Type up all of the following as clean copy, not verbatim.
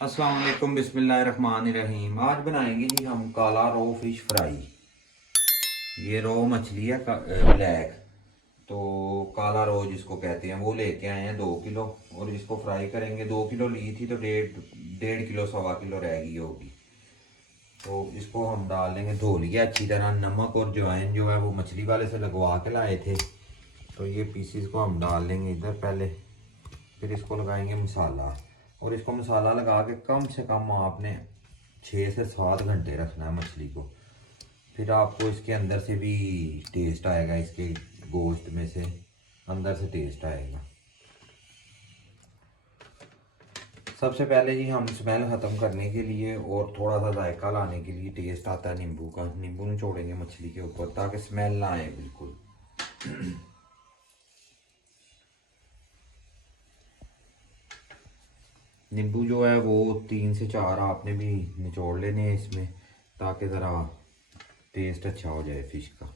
अस्सलाम वालेकुम बिस्मिल्लाहिर्रहमानिर्रहीम। आज बनाएंगे जी हम काला रो फिश फ्राई। ये रो मछली है ब्लैक। तो काला रो जिसको कहते हैं वो लेके आए हैं 2 किलो और इसको फ्राई करेंगे। 2 किलो ली थी तो डेढ़ डेढ़ किलो सवा किलो रह गई होगी। तो इसको हम डाल देंगे, धो लिया अच्छी तरह। नमक और अजवाइन जो है वो मछली वाले से लगवा के लाए थे। तो ये पीसीस को हम डाल लेंगे इधर पहले, फिर इसको लगाएंगे मसाला। और इसको मसाला लगा के कम से कम आपने 6 से 7 घंटे रखना है मछली को। फिर आपको इसके अंदर से भी टेस्ट आएगा, इसके गोश्त में से अंदर से टेस्ट आएगा। सबसे पहले जी हम स्मेल ख़त्म करने के लिए और थोड़ा सा जायका लाने के लिए टेस्ट आता है नींबू का। नींबू निचोड़ेंगे मछली के ऊपर ताकि स्मेल ना आए बिल्कुल। नींबू जो है वो 3 से 4 आपने भी निचोड़ लेने हैं इसमें, ताकि ज़रा टेस्ट अच्छा हो जाए फिश का।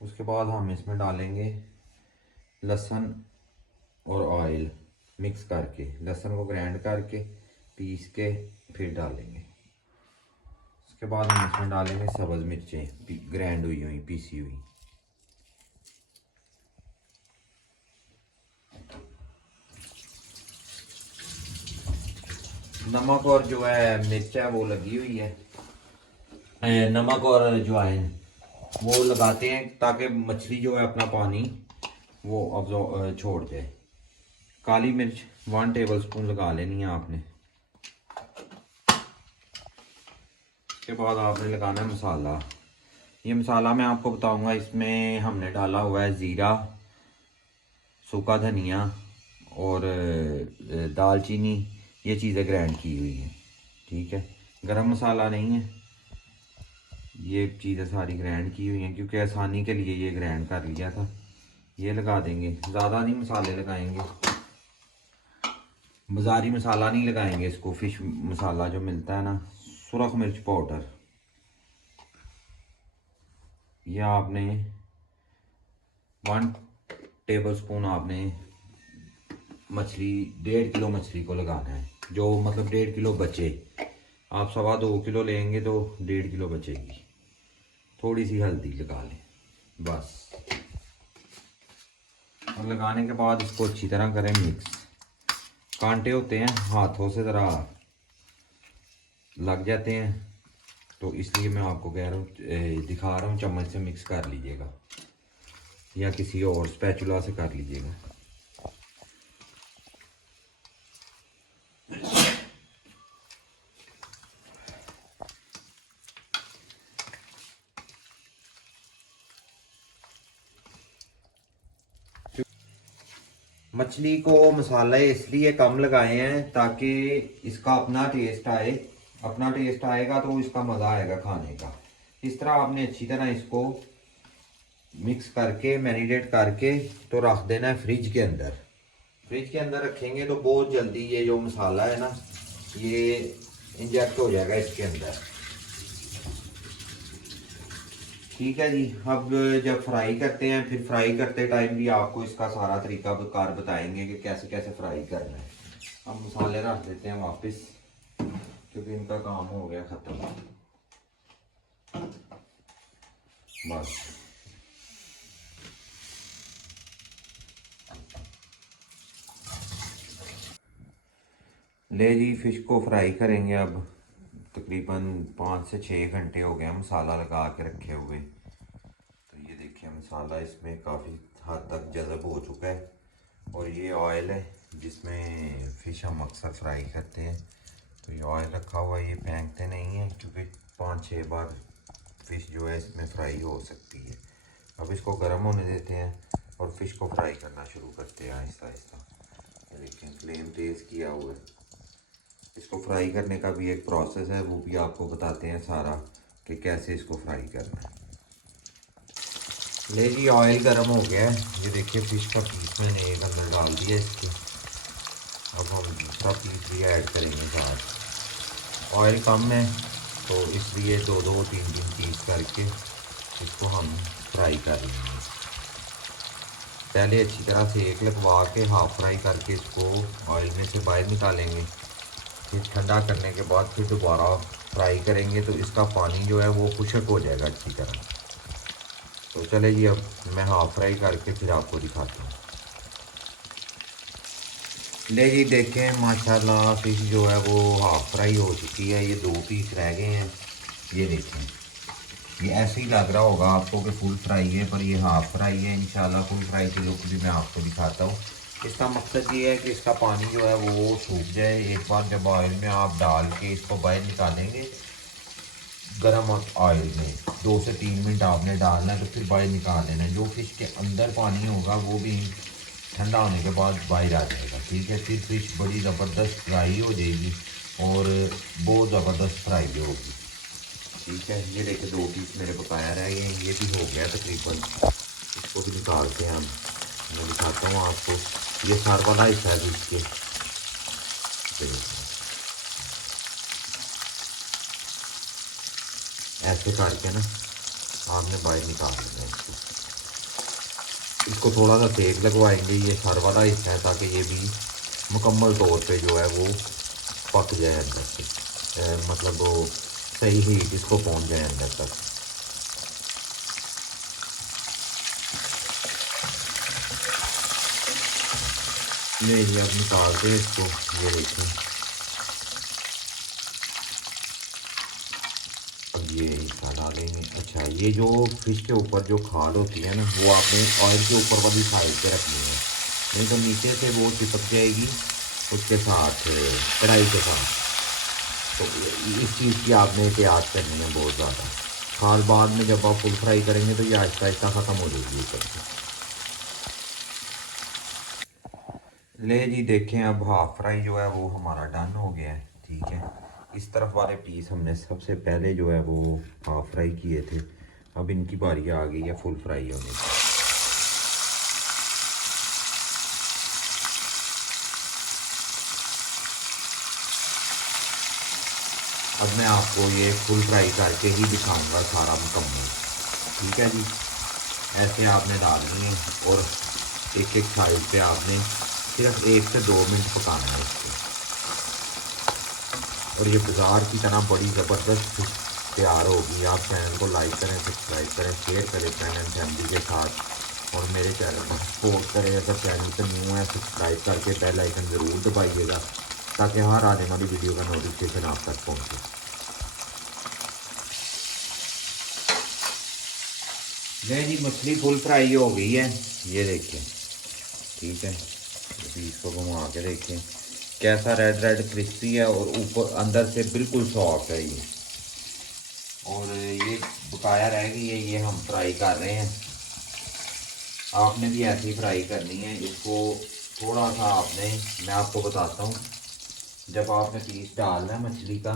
उसके बाद हम इसमें डालेंगे लहसुन और ऑयल मिक्स करके, लहसुन को ग्राइंड करके पीस के फिर डालेंगे। उसके बाद हम इसमें डालेंगे सब्ज़ मिर्चें ग्राइंड हुई हुई पीसी हुई। नमक और जो है मिर्च है वो लगी हुई है। नमक और अजवाइन वो लगाते हैं ताकि मछली जो है अपना पानी वो अब्जॉर्ब छोड़ जाए। काली मिर्च 1 टेबल स्पून लगा लेनी है आपने। उसके बाद आपने लगाना है मसाला। ये मसाला मैं आपको बताऊंगा, इसमें हमने डाला हुआ है ज़ीरा, सूखा धनिया और दालचीनी। ये चीज़ें ग्राइंड की हुई है, ठीक है। गरम मसाला नहीं है, ये चीज़ें सारी ग्राइंड की हुई हैं क्योंकि आसानी के लिए ये ग्राइंड कर लिया था। ये लगा देंगे, ज़्यादा नहीं मसाले लगाएंगे, बाज़ारी मसाला नहीं लगाएंगे इसको। फिश मसाला जो मिलता है ना, सुरख मिर्च पाउडर, ये आपने 1 टेबल स्पून आपने मछली 1.5 किलो मछली को लगाना है। जो मतलब 1.5 किलो बचे, आप 2.25 किलो लेंगे तो 1.5 किलो बचेगी। थोड़ी सी हल्दी लगा लें बस। और लगाने के बाद इसको अच्छी तरह करें मिक्स। कांटे होते हैं हाथों से ज़रा लग जाते हैं, तो इसलिए मैं आपको कह रहा हूँ, दिखा रहा हूँ, चम्मच से मिक्स कर लीजिएगा या किसी और स्पैचुला से कर लीजिएगा। मछली को मसाले इसलिए कम लगाए हैं ताकि इसका अपना टेस्ट आए। अपना टेस्ट आएगा तो इसका मज़ा आएगा खाने का। इस तरह आपने अच्छी तरह इसको मिक्स करके मैरिनेट करके तो रख देना है फ्रिज के अंदर। फ्रिज के अंदर रखेंगे तो बहुत जल्दी ये जो मसाला है ना, ये इंजेक्ट हो जाएगा इसके अंदर, ठीक है जी। अब जब फ्राई करते हैं, फिर फ्राई करते टाइम भी आपको इसका सारा तरीका कार बताएंगे कि कैसे कैसे फ्राई करना है। अब मसाले रख देते हैं वापस क्योंकि इनका काम हो गया ख़त्म बस। ले जी, फिश को फ्राई करेंगे अब। तकरीबन 5 से 6 घंटे हो गए मसाला लगा के रखे हुए। तो ये देखिए मसाला इसमें काफ़ी हद तक जज़ब हो चुका है। और ये ऑयल है जिसमें फ़िश हम अक्सर फ्राई करते हैं। तो ये ऑयल रखा हुआ है, ये फेंकते नहीं हैं क्योंकि 5-6 बार फ़िश जो है इसमें फ्राई हो सकती है। अब इसको गर्म होने देते हैं और फ़िश को फ्राई करना शुरू करते हैं आहिस्ता आहिस्ता। ये देखिए फ्लेम तेज़ किया हुआ है। इसको फ्राई करने का भी एक प्रोसेस है, वो भी आपको बताते हैं सारा कि कैसे इसको फ्राई करना है। ले जी, ऑयल गर्म हो गया है। ये देखिए फ़िश का पीस मैंने एक अंदर डाल दिया इसके। अब हम दूसरा पीस भी ऐड करेंगे साथ। ऑयल कम है तो इसलिए 2-2 3-3 पीस करके इसको हम फ्राई कर लेंगे। पहले अच्छी तरह से एक लगवा के हाफ फ्राई करके इसको ऑयल में से बाहर निकालेंगे। फिर ठंडा करने के बाद फिर दोबारा फ्राई करेंगे तो इसका पानी जो है वो खुश्क हो जाएगा अच्छी तरह। तो चले जी, अब मैं हाफ फ्राई करके फिर आपको दिखाता हूँ। ले जी देखें, माशाल्लाह फिश जो है वो हाफ फ्राई हो चुकी है। ये 2 पीस रह गए हैं। ये देखें, ये ऐसे ही लग रहा होगा आपको कि फुल फ्राई है, पर ये हाफ फ्राई है। इंशाल्लाह फुल फ्राई की लुक भी मैं आपको दिखाता हूँ। इसका मकसद ये है कि इसका पानी जो है वो सूख जाए। एक बार जब ऑयल में आप डाल के इसको बाहर निकालेंगे गर्म ऑयल में 2 से 3 मिनट आपने डालना है, तो फिर बाहर निकाल लेना है। जो फिश के अंदर पानी होगा वो भी ठंडा होने के बाद बाहर आ जाएगा। ठीक है, फिर फिश बड़ी ज़बरदस्त फ्राई हो जाएगी और बहुत ज़बरदस्त फ्राई भी होगी। ठीक है, ये देखिए 2 पीस मेरे बकाया रह गए, ये भी हो गया तकरीबन। इसको भी निकालते हैं हम, मैं दिखाता हूँ आपको। ये सर वाला हिस्सा है इसके, ऐसे करके ना आपने बाहर निकाल लेना इसको। इसको थोड़ा सा तेल लगवाएंगे, ये सर वाला हिस्सा है, ताकि ये भी मुकम्मल तौर पे जो है वो पक जाए अंदर से, मतलब वो सही हीट इसको पहुंच जाए अंदर तक। ये अब निकालते हैं इसको। ये देखें, अब ये हिस्सा डालेंगे। अच्छा, ये जो फिश के ऊपर जो खाल होती है ना, वो आपने ऑयल के ऊपर वाली साइड पे रखनी है, नहीं तो नीचे से वो चिपक जाएगी उसके साथ, कढ़ाई के साथ। तो इस चीज़ की आपने एहतियात करनी है बहुत ज़्यादा। खाल बाद में जब आप फुल फ्राई करेंगे तो ये आहिस्ता आहिस्ता ख़त्म हो जाएगी ऊपर से। ले जी देखें, अब हाफ फ्राई जो है वो हमारा डन हो गया है। ठीक है, इस तरफ वाले पीस हमने सबसे पहले जो है वो हाफ फ्राई किए थे। अब इनकी बारी आ गई है फुल फ्राई होने की। अब मैं आपको ये फुल फ्राई करके ही दिखाऊंगा सारा मुकम्मल। ठीक है जी, ऐसे आपने डालनी है और एक एक साइड पे आपने सिर्फ 1 से 2 मिनट पकाना है इसको। और ये बाज़ार की तरह बड़ी ज़बरदस्त तैयार होगी। आप चैनल को लाइक करें, सब्सक्राइब करें, शेयर करें फ्रेंड एंड फैमिली के साथ, और मेरे चैनल को सपोर्ट करें। अगर चैनल पर न्यू है सब्सक्राइब करके बेल आइकन ज़रूर दबाइएगा, ताकि हर आने वाली वीडियो का नोटिफिकेशन आप तक पहुँचे। नहीं जी, मछली फुल फ्राई हो गई है, ये देखिए। ठीक है, पीस को घुमा के देखें कैसा रेड रेड क्रिस्पी है, और ऊपर अंदर से बिल्कुल सॉफ्ट है ये। और ये बकाया रह गई है, ये हम फ्राई कर रहे हैं। आपने भी ऐसे ही फ्राई करनी है इसको। थोड़ा सा आपने, मैं आपको बताता हूँ, जब आपने पीस डालना है मछली का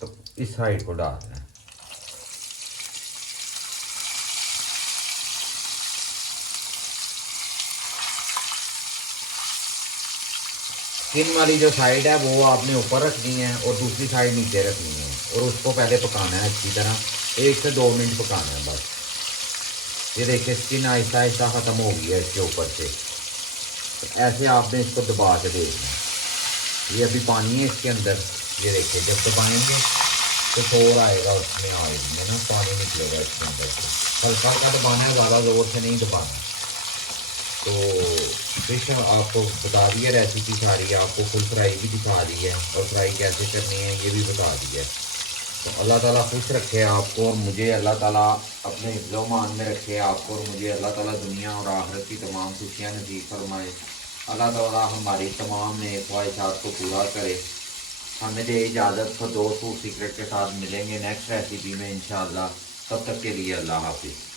तो इस साइड को डालना है। स्किन वाली जो साइड है वो आपने ऊपर रखनी है और दूसरी साइड नीचे रखनी है, और उसको पहले पकाना है अच्छी तरह, 1 से 2 मिनट पकाना है बस। ये देखिए स्किन आहिस्ता आहिस्ता ख़त्म हो गई है इसके ऊपर से। तो ऐसे आपने इसको दबा के देखना है। ये अभी पानी है इसके अंदर, ये देखिए जब दबाएंगे तो शोर आएगा उसमें, ऑयल में ना पानी निकलेगा इसके अंदर से। हल्का हल्का दबाना है, ज़्यादा ज़ोर से नहीं दबाना। तो फिश आपको बता दी है रेसिपी सारी, आपको फुल फ्राई भी दिखा दी है, और फ्राई कैसे करनी है ये भी बता दी है। तो अल्लाह ताला खुश रखे आपको और मुझे, अल्लाह ताला अपने हिफ्ज़-ओ-मान में रखे आपको और मुझे। अल्लाह ताला दुनिया और आखिरत की तमाम खुशियाँ नसीब फरमाए। अल्लाह ताला हमारी तमाम नेक ख्वाहिशात को पूरा करे। हमें दे इजाज़त, फिर दोस्त सीक्रेट के साथ मिलेंगे नेक्स्ट रेसिपी में इंशाअल्लाह। तब तक के लिए अल्लाह हाफिज़।